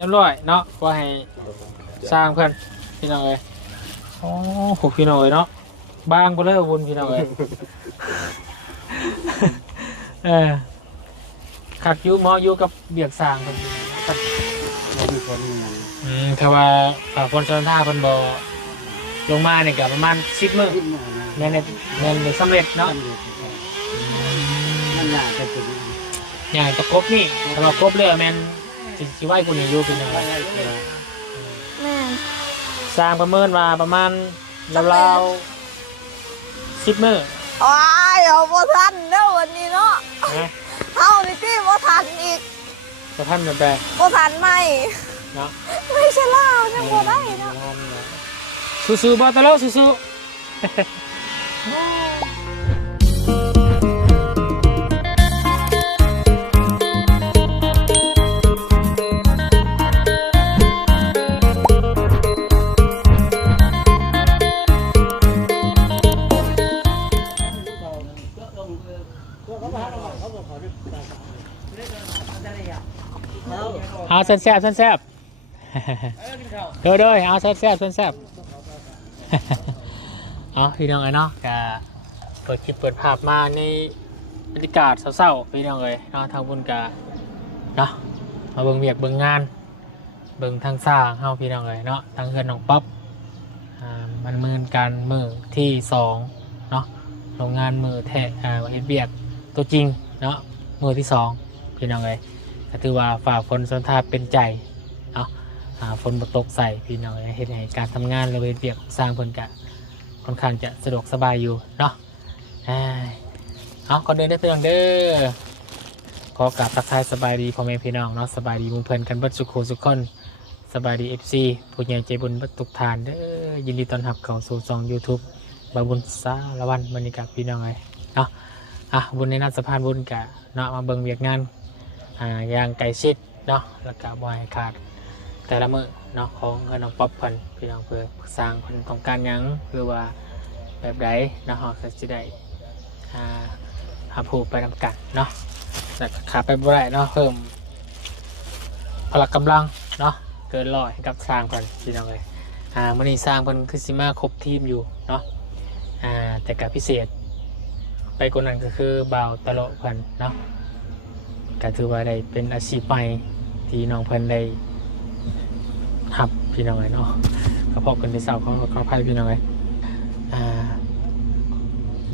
เรียบร้อยเนาะว่าให้สร้างเพื่อนพี่น้องเอ้ยโอ้โหพี่น้องเอ้ยเนาะบางไปเลยบุญพี่น้องเอ้ยขักยูหมออยู่กับเบียกสร้างเพิ่นถ้าว่าคนชนท่าเพิ่นบ่ลงมาเนี่ยก็ประมาณ10 มื้อแม่นสำเร็จเนาะมันน่าจะเป็นอย่างประกบนี่ถ้าว่าครบเลยแม่นสิไหวกูนี่อยู่เป็นยังไง แม่น สร้างประเมินมาประมาณราวๆ10 มื้อ อ้ายเอาบ่ทันเด้อวันนี้เนาะ นะ เฮานี่ติบ่ทันอีก ประท่านแบบใด บ่ทันไหม เนาะ ไม่ใช่ลาวจังบ่ได้เนาะ สู้ๆบ่ตะโลสู้ๆ เอาแซ่บๆแซ่บๆเด้อเอาแซ่บๆแซ่บๆเอาพี่น้องไอ้เนาะกะเปิดคลิปเปิดภาพมาในบรรยากาศเศร้าๆพี่น้องเลยเนาะทางบุญกะเนาะมาเบิ่งเวียกเบิ่งงานเบิ่งทางสร้างเฮาพี่น้องเลยเนาะทางเฮือนน้องป๊อปมันมือการมือที่2เนาะโรงงานมือแท้เฮ็ดเวียกตัวจริงเนาะมือที่2พี่น้องเลยก็ถือว่าฝ่าฝนสนทาเป็นใจเนาะฝนตกใส่พี่น้องเห็นให้การทำงานและเวียนเวียกสร้างเพิ่นกะค่อนข้างจะสะดวกสบายอยู่เนาะเอาก่อนเดินได้พี่น้องเด้อขอกราบทักทายสบายดีพ่อแม่พี่น้องเนาะสบายดีมุงเพิ่นกันเบิดสุขสุขคนสบายดี FC ผู้ใหญ่ใจบุญเบิดทุกทานเด้อยินดีต้อนรับเข้าสู่ช่อง YouTube บาบุญสารวันบรรยากาศพี่น้องเลยเนาะบุญในนัดสะพานบุญกะเนาะมาเบิ่งเวียกงานอย่างไก่ชิดเนาะแล้วก็บ่อยขาดแต่ละมื้อเนาะของเงินน้องป๊อปเพิ่นพี่น้องเพื่อสร้างเพิ่นต้องการหยังหรือว่าแบบใดเนาะเฮาก็สิได้หาผู้ไปนำกันเนาะแล้วก็ขาไปบ่ได้เนาะเพิ่มพละกำลังเนาะเกิน100ให้กับสร้างเพิ่นพี่น้องเอ้ยมื้อนี้สร้างเพิ่นคือสิมาครบทีมอยู่เนาะแต่ก็พิเศษไปกว่านั้นก็คือบ่าวตะโลเพิ่นเนาะก็ถือว่าได้เป็นอาชีพใหม่ที่น้องเพิ่นได้หับพี่น้องเลยเนาะก็พบกันในสาวของไพ่พี่น้องเลย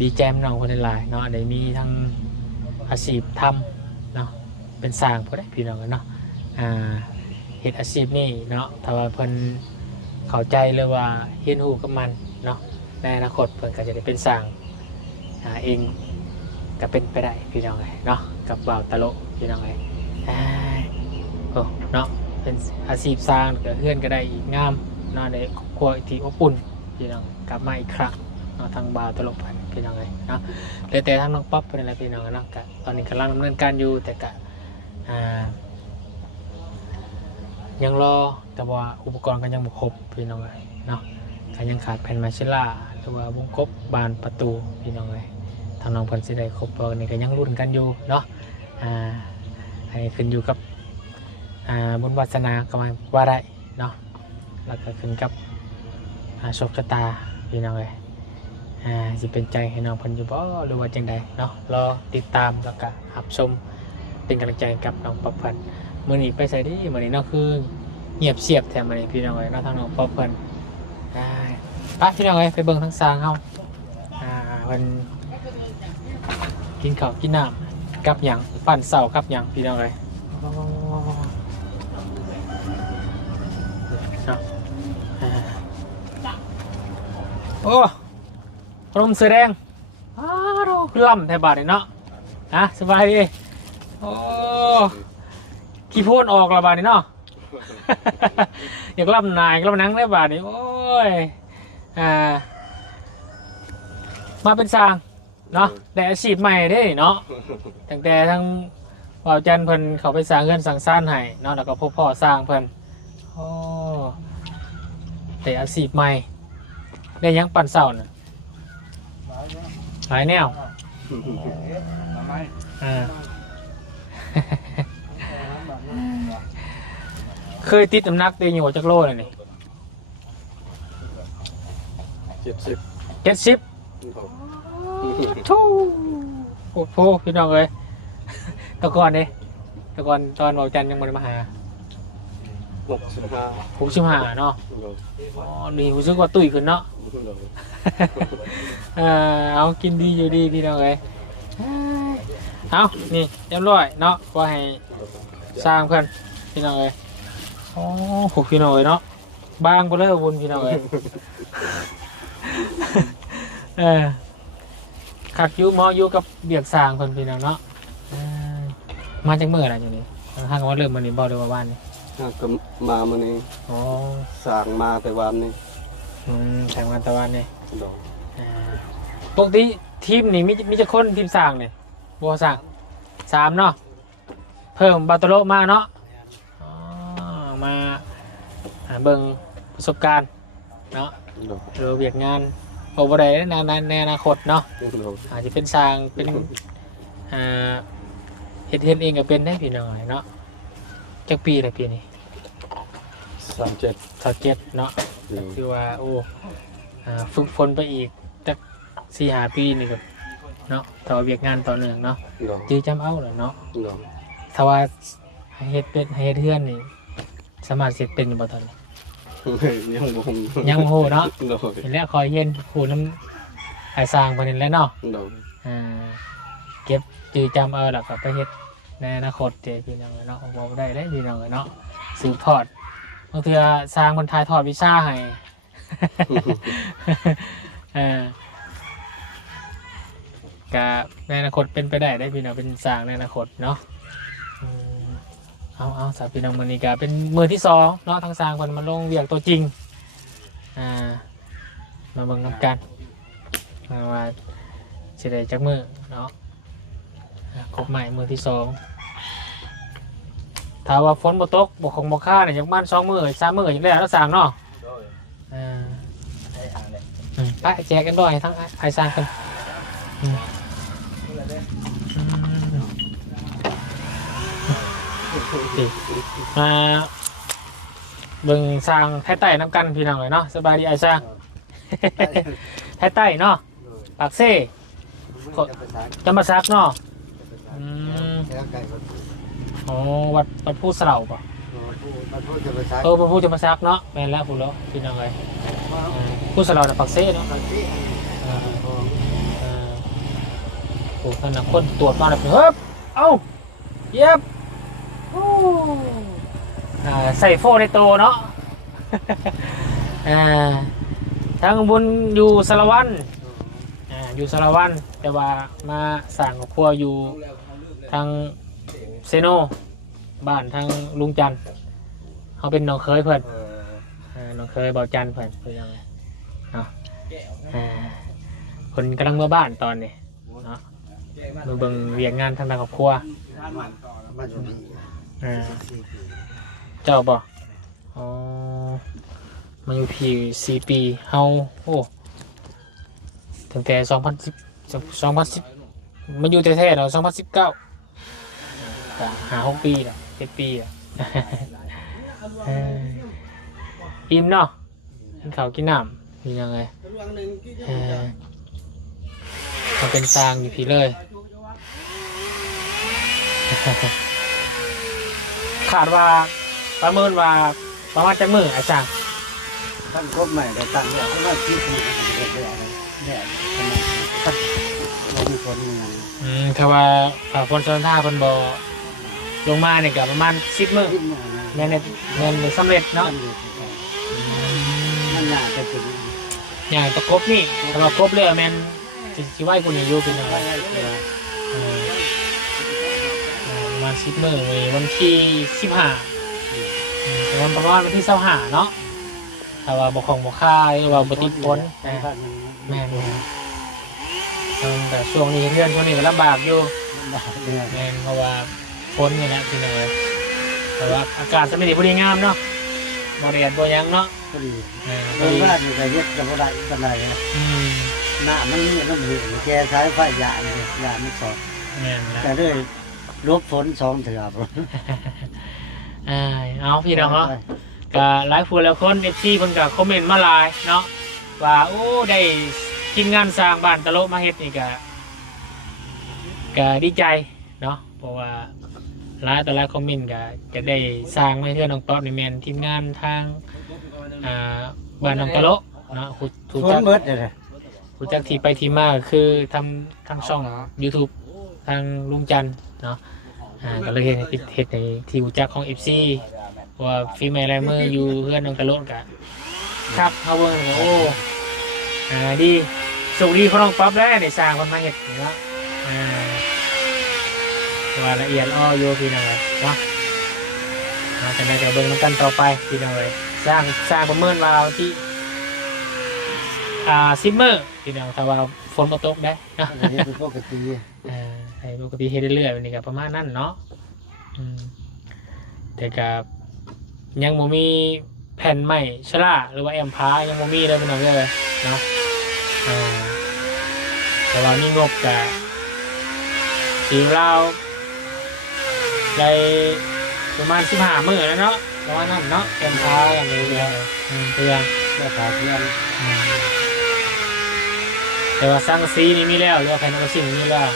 ดีแจมน้องคนหลายเนาะได้มีทั้งอาชีพทำเนาะเป็นสร้างพอได้พี่น้องเลยเนาะเฮ็ดอาชีพนี่เนาะถ้าว่าเพิ่นเข้าใจเลยว่าเฮียนหูกับมันเนาะในอนาคตเพิ่นก็จะได้เป็นสร้างเองก็เป็นไปได้พี่น้องเลยเนาะกับบ่าวตลกพี่น้องเลยโอ้เนาะเป็นอาชีพสร้างก็เพื่อนก็ได้อีกงามเนาะได้ครอบครัวที่อบอุ่นพี่น้องกลับมาอีกครั้งเนาะทางบ่าวตลกพันพี่น้องเลยเนาะแต่ทางน้องป๊อปเป็นอะไรพี่น้องเนาะก็ตอนนี้กำลังดำเนินการอยู่แต่ก็ยังรอแต่ว่าอุปกรณ์ก็ยังไม่ครบพี่น้องเลยเนาะก็ยังขาดแผ่นมาเชล่าหรือว่าวงกบบานประตูพี่น้องเลยทางน้องเพิ่นสิได้ครบตัวนี้ก็ยังรุ่นกันอยู่เนาะให้ขึ้นอยู่กับบุญวาสนาก็มาว่าได้เนาะแล้วก็ขึ้นกับโชคชะตาพี่น้องเลยสิเป็นใจให้น้องเพิ่นอยู่บ่หรือว่าจังใดเนาะรอติดตามแล้วก็รับชมเป็นกำลังใจกับน้องป๊อปเพิ่นมื้อนี้ไปใส่ดีมื้อนี้เนาะคือเงียบเสียบแถมมื้อนี้พี่น้องเลยเนาะทางน้องป๊อปเพิ่นไปพี่น้องเลยไปเบิ่งทางสร้างเฮาเพิ่นกินข้าวกินน้ำกับหยังปั่นเสากับหยังพี่น้องเลยโอ้พรมเสื้อแดงล่ำแถวบ้านเนาะสบายดีโอ้ขี้โพนออกละบ้านเนาะ อยากล่ำนายล่ำนังได้บ้านโอ้ยมาเป็นสร้างเนาะแต่อาชีพใหม่ได้เนาะตั้งแต่ทั้งว่าวจันเพิ่นเขาไปสร้างเงินสั่งซ่านให้เนาะแล้วก็พวกพ่อสร้างเพิ่นโอ้แต่อาชีพใหม่ได้ยังปั่นเสาน่ะหลายแนว เคยติดน้ำหนักเตียงอยู่จักโลเลยนี่ 70 70ทูโอ้โหพี่น้องเอ้ยแตะก่อนนี่ตะก่อนตอนเบาจันยังบ่ได้มาหา 65 65เนาะอ๋อนี่รู้สึกว่าตุ้ยขึ้นเนาะ เอากินดีอยู่ดีพี่น้องเอ้ยเอานี่เรียบร้อยเนาะว่าให้สร้างเพื่อนพี่น้องเอ้ยโอ้โหพี่น้องเอ้ยเนาะบางไปเลยบุญพี่น้องเอ้ย ขักอยูหมออยู่กับเบียกสร้างเพื่อนพี่น้องเนาะมาจากเมื่อไรอย่างนี้ห้างว่าเริ่มมันนี่บอกเลยว่าบ้านนี่ ก็มามื้อนี้ อ๋อ สร้างมาแต่วันนี้ แข่งวันตะวันนี่ปกติทีมนี่มีจะคนทีมสร้างเนี่ยบัวสร้าง3เนาะเพิ่มบาตโลมาเนาะมาเบิ่งประสบการณ์เนาะหรือเวียกงานโอเวอร์ไดในอนาคตเนาะอาจจะเป็นสร้างเป็นเฮ็ดเองก็เป็นได้พี่น้องเนาะจักปีละปีนี้ 37 เนาะคือว่าโอ้ฝึกฝนไปอีกจัก4-5 ปีนี่ก็เนาะต่อเวียกงานต่อเนื่องเนาะจื้อจำเอาแหละเนาะถ้าว่าเฮ็ดเป็นเฮ็ดเฮือนนี่สามารถเสร็จเป็นบ่ตอนนี้ ยังบ่ฮู้เนาะเห็นแล้วคอยเย็นฮู้นำไอ้สร้างเพิ่นนี่แหละเนาะเก็บจื้อจำเอาแล้วก็ไปเฮ็ดในอนาคตเด้พี่น้องเนาะบ่ได้เด้พี่น้องเนาะสืบทอดบางเทื่อสร้างคนถ่ายทอดวิชาให้ ก็ในอนาคตเป็นไปได้พี่น้องเป็นสร้างในอนาคตเนาะเอาสาวพี่น้องมันนี่ก็เป็นมือที่2เนาะทางสร้างคนมาลงเวียกตัวจริงมาเบิ่งนำกันว่าสิได้จักมือเนาะครบใหม่มือที่2ถ้าว่าฝนบ่ตกบ่คงบ่ค่าเนี่ยจักมัน2มื้อ3มื้อจังได้แล้วสร้างเนาะไปแจกกันด้วยทั้งไอ้สร้างกันมาเบิ่งสร้างไทยใต้น้ำกันพี่น้องเลยเนาะสบายดีไอ้สร้างไทยใต้เนาะปากเซ่จำปาสักเนาะอ๋อวัดผู้เสลาป่ะวัดผู้จำปาสักเนาะแม่นแล้วพูดแล้วพี่น้องเลยผู้เสลาในปากเซ่เนาะโอ้ขนาดคนตรวจมาเลยเฮ้ยเอ้าเย็บใส่โฟในโตเนาะทางบุญอยู่สารวันอยู่สารวันแต่ว่ามาสั่งกับครัวอยู่ทางเซโนบ้านทางลุงจันทร์เขาเป็นน้องเคยเพื่อนน้องเคยเบาจันทร์เพื่อนเป็นยังไงเนาะคนกำลังมาบ้านตอนนี้เนาะมาเบิ่งเรียนงานทางด้านครอบครัวเจ้าบ่อ๋อมาอยู่พี่4 ปีเฮาโอ้ตั้งแต่2010มาอยู่แท้ๆเรา2019ก็5-6 ปีแล้ว7 ปีแล้วอิ่มเนาะกินข้าวกินน้ำมียังไงมันเป็นซางอยู่พี่เลยขาดว่าประเมินว่าประมาณจะมือไอ้ช่างท่านครบใหม่แต่ตั้งแล้วว่าคิดเนี่ยเรามีคนงานถ้าว่าคนชนท่าคนบ่ลงมาเนี่ยก็ประมาณ10 มื้อแม่นสำเร็จเนาะมันน่าจะเป็นอย่างตะกบนี่ถ้าว่ากบเลยแม่นสิไหวกูนี่อยู่เป็นจังไดประมาณ10 มื้อวันที่15วันประมาณวันที่25เนาะถ้าว่าบ่ของบ่ค่าหรือว่าบ่ติดฝนแม่นแต่ช่วงนี้เรื่องช่วงนี้ก็ลำบากอยู่แม่นเพราะว่าฝนนี่นะพี่น้องแต่ว่าอากาศจะไม่ดีพอดีงามเนาะบ่แดดบ่หยังเนาะพอดีบ้านนี่ก็เฮ็ดก็บ่ได้ปานใดหน้ามันนี่มันเห็นแกใช้ไฟยานี่ยามันสอดแม่นแล้วแต่ด้วยลบฝน2 เทื่อ เอาพี่น้องเนาะก็หลายผู้หลายคน FC เพิ่นก็คอมเมนต์มาหลายเนาะว่าโอ้ได้ทีมงานสร้างบ้านตะโลมาเฮ็ดนี่ก็ดีใจเนาะเพราะว่าหลายแต่ละคอมเมนต์ก็จะได้สร้างมาให้เพื่อนน้องต๊อบในแมนทีมงานทางบ้านน้องตะโลเนาะถูก ชวน จัก เบิดเลย รู้จักที่ไปที่มาก็คือทำทางช่อง YouTube ทางลุงจันทร์เนาะก็เลยเฮ็ดในที่รู้จักของ FC ว่าฟีเมลไรเมอร์อยู่เพื่อนน้องตะโลกะครับเขาเบิ่งโอ้ดีสุขดีเขาต้องปรับแล้วในสร้างคนมาเฮ็ดเนาะว่าละเอียดอ้อโยพี่น้องเลยเนาะจะได้จะเบิ่งกันต่อไปพี่น้องเลยสร้างประเมินว่าเราที่ซิมเมอร์พี่น้องถ้าว่าฝนมาตกได้เนาะ อันนี้เป็นปกติ ให้ปกติเฮ็ดเรื่อยๆวันนี้ก็ประมาณนั้นเนาะแต่กับยังบ่มีแผ่นใหม่ชล่าหรือว่าแอมพายังบ่มีเลยพี่น้องเลยเนาะแต่ว่ามีงบกับสีเราได้ประมาณ15 มื้อแล้วเนาะประมาณนั้นเนาะแอมพาอย่างนี้เลยเพื่อ ราคาเพียง แต่ว่าสังซีนี่มีแล้วหรือว่าแผ่นกระสินมีแล้ว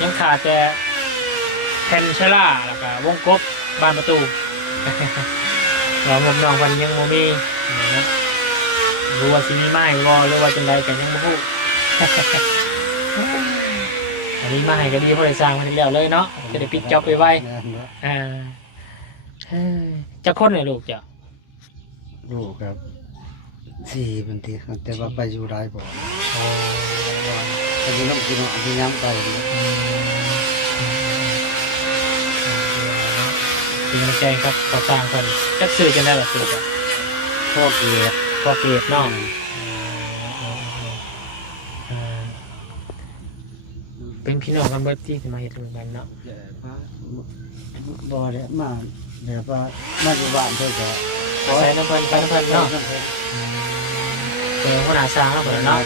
ยังขาดแต่แผ่นชล่าแล้วก็วงกบบานประตู เราหมน้องวันยังโมมีนะรู้ว่าสิมีไม้บ่หรือว่าจังใดกันยังบ่ฮู้ อันนี้มาให้ก็ดีเพราะได้สร้างมาทีแล้วเลยเนาะจะได้ปิดจ็อบไปไว้จะคนเลยลูกจ้ะ ลูกครับ4บางทีแต่ว่าไปอยู่หลายบ่ไปอยู่น้ำกินอันนี้ย้ำไป เป็นกำลังใจครับขอสร้างคนจักสื่อกันได้หรอสื่อจ้ะ พ่อเกียรติ พอเกตเนาะเป็นพี่น้องกันเบิดที่จะมาเห็นเหมือนกันเนาะ บ่ได้มาแบบว่ามาอยู่บ้านเพิ่นก็ ใส่น้ำเพิ่นไปน้ำเพิ่นเนาะเป็นคนหาสร้างแล้วเพิ่นเนาะ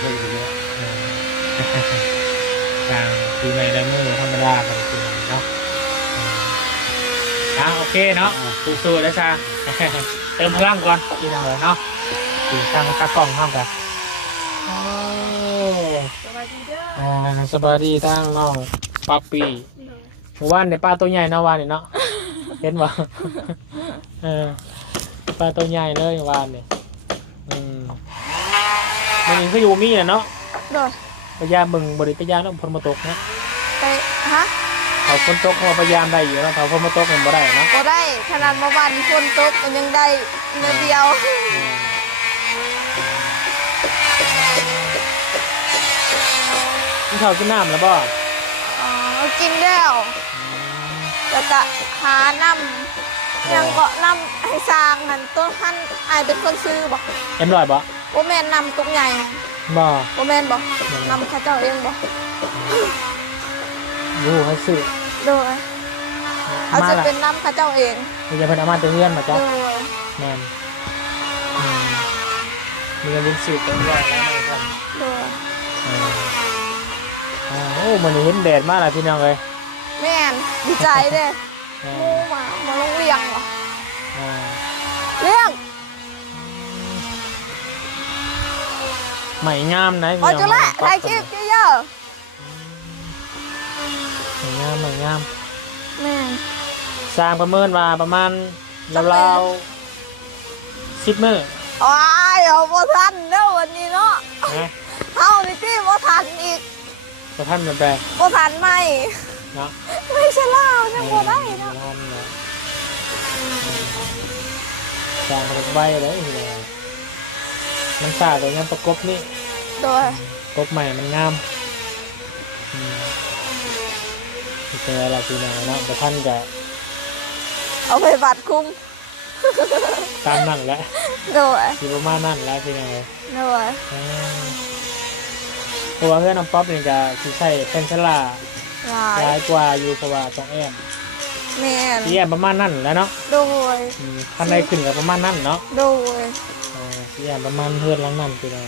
ทางปีใหม่และมือธรรมดากันคือเนาะโอเคเนาะสู้ๆแล้วจ้า เติมพลังก่อนกินอะไรเนาะกินทางตากล้องเข้ากันสวัสดีเด้อ สบายดีทางน้องป๊อปปี้หมู่บ้านในปลาตัวใหญ่เนาะวานนี่เนาะ เห็นบ่ ปลาตัวใหญ่เลยวานนี่มันยังก็อยู่มีน่ะเนาะ โดย พยายามมึงบริพยายามต้องพลมาตกนะ ไปฮะ เขาคนตกเขาพยายามได้อยู่แล้วเขาพลมาตกมันบ่ได้เนาะ บ่ได้ขนาดเมื่อวานฝนตกมันยังได้เนื้อเดียว กินข้าวกินน้ำแล้วบ่ กินแล้วแล้วก็หาน้ำยังก็น้ำให้สร้างหันต้นหันอายเป็นคนซื้อบอก เอ็มร้อยบ่ ว่าแม่นนำตุกใหญ่ บ่ ว่าแม่นบอกนำข้าเจ้าเองบอก รู้ให้ซื้อ โดยเอาจะเป็นน้ำข้าเจ้าเอง มีจะเป็นอามาตะเฮือนมาจ้ะ โดย แม่นมีเงินเป็นสิบเป็นร้อยแล้วนะครับ โดย โอ้มันเห็นแดดมากเลยพี่น้องเลย แม่นดีใจเด้มูมาลงเลี้ยงเหรอเลี้ยง ใหม่งามนะพี่ อ๋อ น้อง จุละถ่ายคลิปเยอะ ใหม่งามใหม่งาม ๆแม่น สร้างประเมินมาประมาณราวๆ10 มื้อ โอ้ยเอาบ่ทันเด้อวันนี้เนาะ นะ เอานี่ที่บ่ทันอีก พระท่านมาแปล บ่ทันไหม เนาะ ไม่ใช่เล่าจังบ่ได้เนาะ สร้างประกบใบเลยมันสาดแต่ยังประกบนี่ โดย กบใหม่มันงามเจออะไรพี่น้องเนาะพระท่านจะ เอาไปบัดคุม ตามนั่นแหละ โดย ที่ประมาณนั่นแหละพี่น้องเลย โดย เพราะว่าเพื่อนน้ำป๊อปนี่จะคือใช้เป็นฉลา หลาย ร้ายกว่าอยู่เพราะว่าต้องแอม แม่น ที่แอมประมาณนั่นแหล้วเนาะ โดย คันใดขึ้นกับประมาณนั่นเนาะ โดย ที่แอมประมาณเพื่อนหลังนั่นพี่น้อง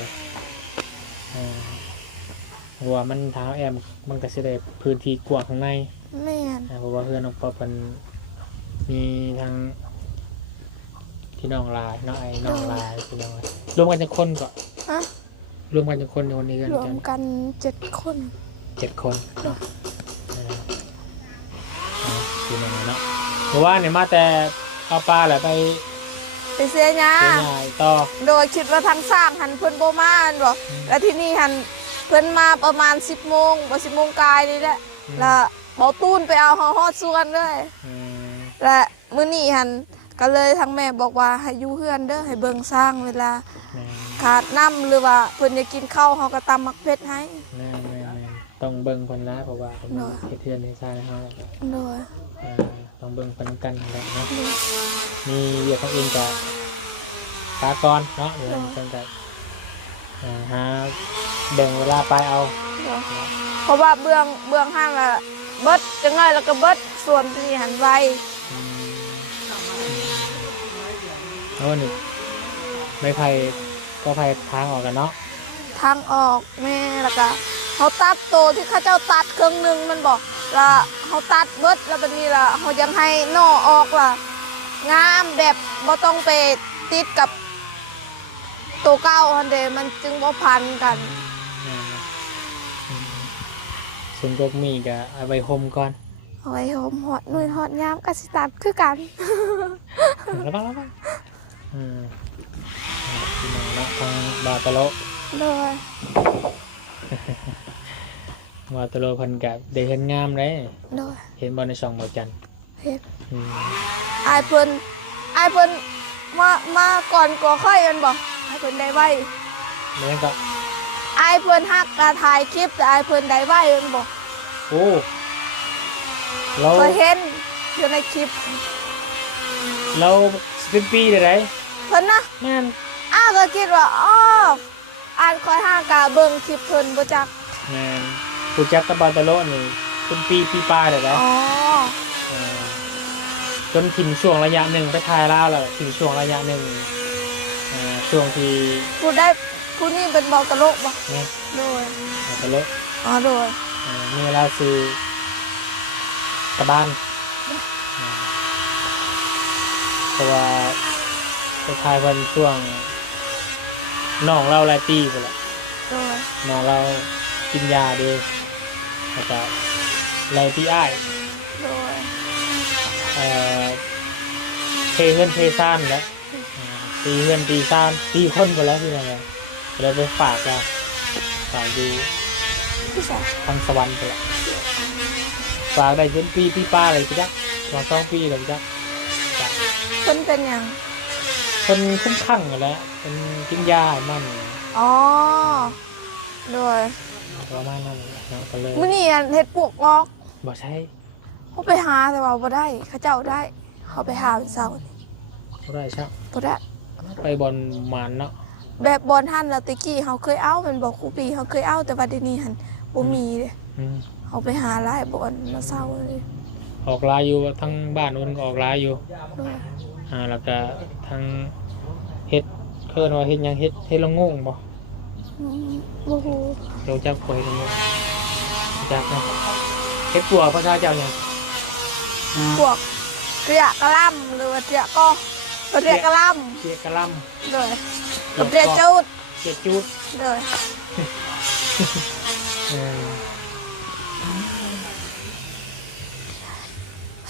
หัวมันเท้าแอมมันก็จะได้พื้นที่กว้างข้างใน แม่น เพราะว่าเพื่อนน้องป๊อปมันมีทาง พี่น้องลายเนาะไอ้น้องลายพี่น้องรวมกันจะคนก่อน ฮะ รวมกันจะคนในวันนี้กัน รวมกัน7 คน 7 คนเนาะพี่น้องเนาะเพราะว่าเนี่ยมาแต่เอาปลาแหละไป เสียหญ้า เสียหายต่อ โดยคิดว่าทางสร้างหันเพิ่นบ่มาอันบ่แล้วที่นี่หันเพิ่นมาประมาณ10 โมงบ่10 โมงกายนี่แหละแล้วเบาตูนไปเอาเฮาฮอดสวนเลย อืม และมื้อนี้หันก็เลยทางแม่บอกว่าให้อยู่เฮือนเด้อให้เบิ่งสร้างเวลา แม่ ขาดน้ำหรือว่าเพิ่นอยากกินข้าวเฮาก็ตำมักเผ็ดให้ แม่ต้องเบิ่งคนละเพราะว่าผม เนาะ เฮ็ดเทือนในซ่าในห้อง โดย ต้องเบิ่งคนกันแล้วเนาะมีเวียกของอื่นกับปลาก่อนเนาะเดี๋ยวเพิ่นก็หาแบ่งเวลาไปเอา โดยเพราะว่าเบื้องห้างละเบิดจังไงแล้วก็เบิดส่วนที่หันไว แล้ววันนี้ไม่ไผ่ก็ไผ่ทางออกกันเนาะ ทางออกแม่แล้วก็เขาตัดโตที่เขาเจ้าตัดครึ่งหนึงมันบอกแล้วเขาตัดเบิดแล้วบัดนี้ล่ะเขายังให้หน่อออกล่ะงามแบบบ่ต้องไปติดกับตัวเก่าอันเดมันจึงบ่พันกัน ส่วนพวกมีก็เอาไว้ห่มก่อน เอาไว้หอมหอดนุ่ยหอดยามก็สิตัดคือกัน แล้วบ้างพี่น้องเนาะทางบาตะโล เลย บาตะโลเพันกับได้เห็นงามเลย เลย เห็นบอลในช่องบอจัน เฮ็ด อืม อายเพิ่นมาก่อนก่อค่อยมันบอกอายเพิ่นได้ไว้ แล้วก็ อายเพิ่นฮักการถ่ายคลิปแต่อายเพิ่นได้ไว้มันบอก โอ้เรา เคยเห็นอยู่ในคลิป เราเป็นปีเดี๋ยวไร เพิ่นนะ แม่น อ้าก็คิดว่าอ้ออ่านคอยห้ากาเบิ่งคลิปเพิ่นบ่จัก แม่นผู้จักกับบาตะโลนี่เป็นปีป้าเดี๋ยวไร อ๋อ จนถิ่มช่วงระยะหนึ่งไปทายล่าวแล้วถิ่มช่วงระยะหนึ่งช่วงที่ ผู้นี้เป็นเบาตลกบ่ เนี่ย โดย บาตะโล อ๋อโดย มีเวลาซื้อกระบ้านเพราะว่าไปทายวันช่วงน้องเราหลายปีไปแล้ว โดย น้องเรากินยาดีแล้วก็หลายปีอ้าย โดย เทเพื่อนเทซ่านแล้วตีเพื่อนตีซ่านตีคนไปแล้วที่ไหนเลยไปฝากเราฝากดู พี่สาว ทางสวรรค์ไปแล้วฝากได้เช่นปีป้าอะไรพี่จ๊ะ2 ปีเลยพี่จ๊ะ เพิ่นเป็นหยัง คนคุ้มข้างกันแล้วเป็นกินยามัน อ๋อโดย ประมาณนั้นนะก็เลย มื้อนี้อันเฮ็ดปวกงอก บ่ใช่ เขาไปหาแต่ว่าบ่ได้เขาเจ้าได้เขาไปหาเป็นเสาร์นี่ บ่ได้ใช่ บ่ได้ ไปบอลมันเนาะ แบบบอลทันแล้วตะกี้เขาเคยเอามันบอกครูปีเขาเคยเอาแต่ว่าเดี๋ยวนี้หันบ่มีเด้ อืม เขาไปหาหลายบอลมาเศร้าเลย ออกลายอยู่ทั้งบ้านมันก็ออกลายอยู่ ด้วย แล้วก็ทางเฮ็ดเคินว่าเฮ็ดหยังเฮ็ดละงงบ่ โอ้โห เราจับคอยละงงจักนะเฮ็ดปัวภาษาเจ้าหยัง พวกเรียกกระลำหรือว่าเรียกก็เรียกกระล เกียกะล ำเลยกับเรียกจูด เกียจูด เลย เออ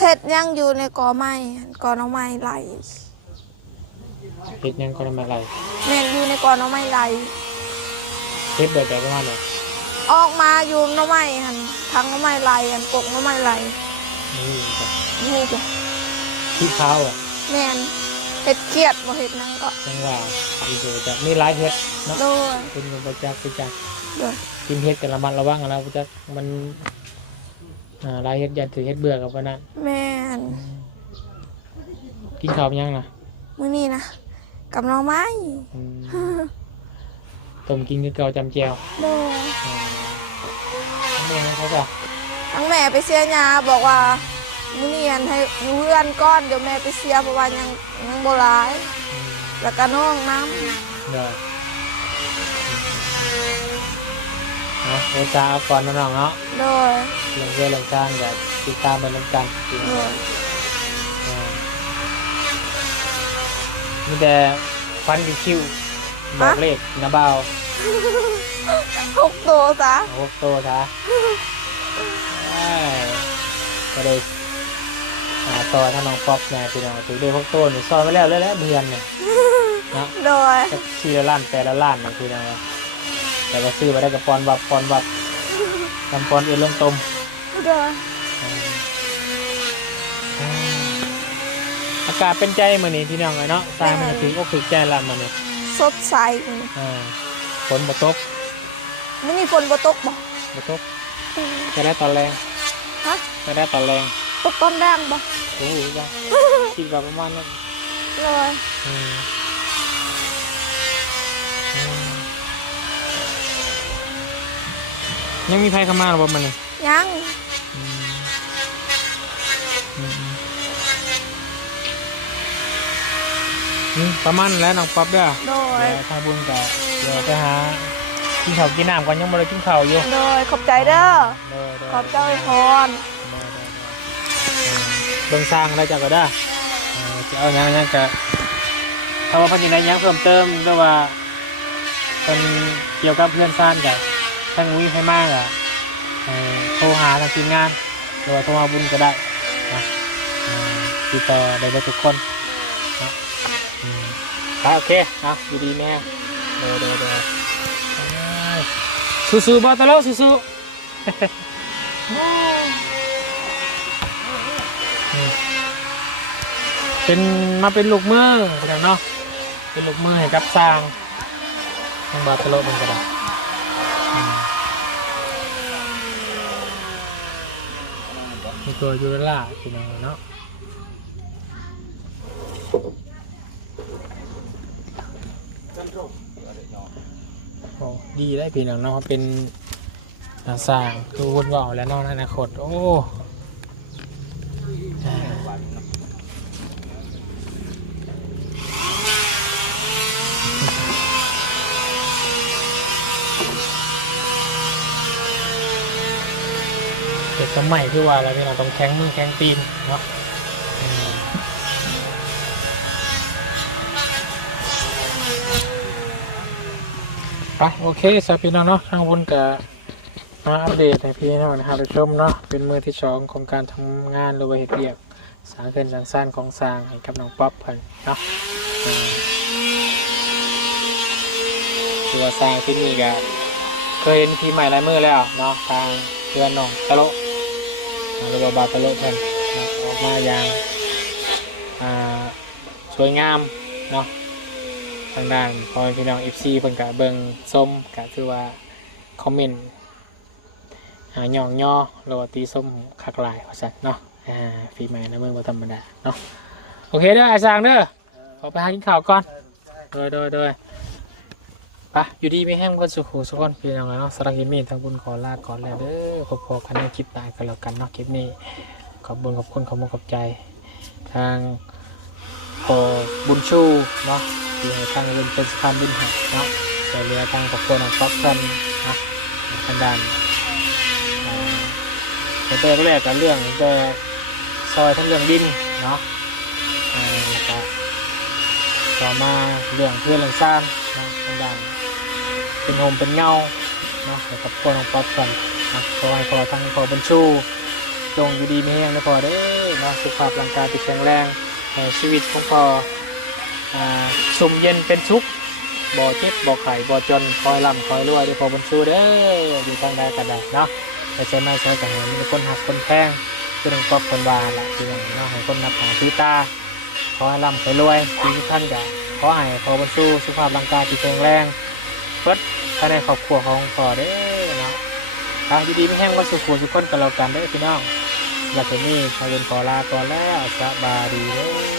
เห็ดยังอยู่ในกอไม้กอหน้องไม้ไหล เฮ็ดหยังก็มาอะไร แม่นอยู่ในกอหน้องไม้ไหล เฮ็ดแบบประมาณไหน ออกมาอยู่หน้องไม้หันทางหน้องไม้ไหลหันกกหน้องไม้ไหล นี่จ้ะ นี่จ้ะ ที่เท้าอ่ะ แม่นเห็ดเขียดบ่เห็ดนังก็ จังว่าดีโดจะมีหลายเฮ็ดเนาะ โดย เป็นคนประจักษ์ประจักษ์ โดย กินเฮ็ดกันระมัดระวังกันแล้วประจักษ์มันหลายเฮ็ดอย่าถือเฮ็ดเบื่อกับวันนั้น แม่น กินข้าวยังนะ มื้อนี้นะกับหน้องไม้ อืมต้มกินคือเก่าจำแจว โดย แม่เขาจ้ะ ทั้งแม่ไปเสียยาบอกว่ามื้อนี้หันให้อยู่เพื่อนก้อนเดี๋ยวแม่ไปเสียเพราะว่ายังบ่หลาย แล้วก็น้องน้ำ เดี๋ยวเวลาเอาก่อนน้องๆเนาะ โดย เรื่องเรื่องสร้างอย่าติดตามไปน้ำกัน โดย มีแต่ฟันคิ้วบอกเลขนะเบา 6 ตัวซะ 6 ตัวซะก็เลยต่อท่านน้องป๊อปเนี่ยพี่น้องถือได้6 ตัวนี่ซอยไปแล้วเดือนเนี่ยนะ โดย จะซื้อละล้าน8 ล้านนะพี่น้องแต่ว่าซื้อไปได้กับปอนวับทำปอนเอ็นลงตม โดย อากาศเป็นใจมื้อนี้พี่น้องเนาะตามันถึงอกถึงใจละมันเนี่ย สดใส ฝนบ่ตก ไม่มีฝนบ่ตกบ่ บ่ตกจะได้ตอนแรง ฮะ จะได้ตอนแรง ตกต้นแดงบ่ โอ้โหจ้ะคิดว่าประมาณนั้น เลย ยังมีไฟเข้ามาหรือเปล่ามันนี่ ยัง ประมาณนั้นแหล้วน้องป๊อปเด้อ โดย ถ้าบุญก็เดี๋ยวไปหากินข้าวกินน้ำก่อนยังไม่ได้กินข้าวอยู่ โดยขอบใจเด้อ เด้อ ขอบเจ้าไอ้พร เบิ่งสร้างแล้วจังก็ได้จะเอาอย่างนั้นก็ถ้าว่าเพิ่นสิได้หยังเพิ่มเติมหรือว่าเพิ่นเกี่ยวกับเพื่อนซ่านกับทางอุ้ยให้มากอ่ะโทรหาทางทีมงานหรือว่าโทรหาบุญก็ได้นะติดต่อได้ทุกคนนะโอเคนะดีๆแม่เด้อสู้ๆบ่ตะโลสู้ๆเป็นมาเป็นลูกมือเนาะเป็นลูกมือให้กับสร้างทางบาตะโลมันก็ได้มีตัวยูเรล่าพี่น้องเนาะโอ้ดีได้พี่น้องเนาะเป็นสร้างคือวุ่นวายแล้วเนาะในอนาคตโอ้เด็กสมัยที่ว่าแล้วเนี่ยเราต้องแข็งมือแข็งตีนเนาะไปโอเคสำหรับพี่น้องเนาะทางบนกับมาอัปเดตให้พี่น้องนะครับผู้ชมเนาะเป็นมือที่2ของการทำงานหรือว่าเหตุเรียกสร้างเกินสร้างสั้นของสร้างให้กับน้องป๊อปเพิ่นเนาะตัวสร้างที่นี่ก็เคยเห็นทีใหม่ลายมือแล้วเนาะทางเพื่อนน้องตะโลหรือว่าบาตะโลเพิ่นออกมาอย่างสวยงามเนาะทางด้านพอพี่น้อง FC เพิ่นก็เบิ่งส้มก็คือว่าคอมเมนต์หาหย่องย่อหรือว่าตีส้มคักลายว่าซั่นเนาะฝีไม้ในมือบ่ธรรมดาเนาะโอเคเด้อไอ้สร้างเด้อขอไปหากินข้าวก่อนโดยไปอยู่ดีไม่แห้งคนสุขุสุขคนพี่น้องเนาะสำหรับคลิปนี้ทางบุญขอลาก่อนแล้วเด้อพบกันในคลิปหน้ากันแล้วกันเนาะคลิปนี้ขอบคุณขอบใจทางขอบุญชูเนาะที่ให้ทางเงินเป็นสะพานบุญให้เนาะแต่เรือทางครอบครัวน้องป๊อปกันนะทางด้านแต่แรกกับเรื่องแต่ซอยทั้งเรื่องดินเนาะต่อมาเรื่องเพื่อนเรื่องซ่านนะทางด้านเป็นโฮมเป็นเงาเนาะกับครอบครัวน้องป๊อปกันนะขอให้ขอทางขอบุญชูจงอยู่ดีไม่แห้งนะพอเด้อเนาะสุขภาพร่างกายที่แข็งแรงชีวิตของพอสุ่มเย็นเป็นสุขบ่เจ็บบ่ไข่บ่จนคอยร่ำคอยรวยด้วยพอบุญชูเด้ออยู่ทางใดกันได้เนาะไม่ใช่ไม่ใช่แต่เห็นมีคนหักคนแพงคือต้องกอบคนบาละคืออย่างเนาะให้คนนับหาซื้อตาขอให้ร่ำให้รวยทุกท่านกันขอให้พอบุญชูสุขภาพร่างกายที่แข็งแรงเพิดภายในครอบครัวของพอเด้อเนาะทางดีๆไม่แห้งก็สุขสุขคนกันเรากันเด้อพี่น้องอยากจะมีพาเดินขอลาก่อนแล้วสบายดีเด้อ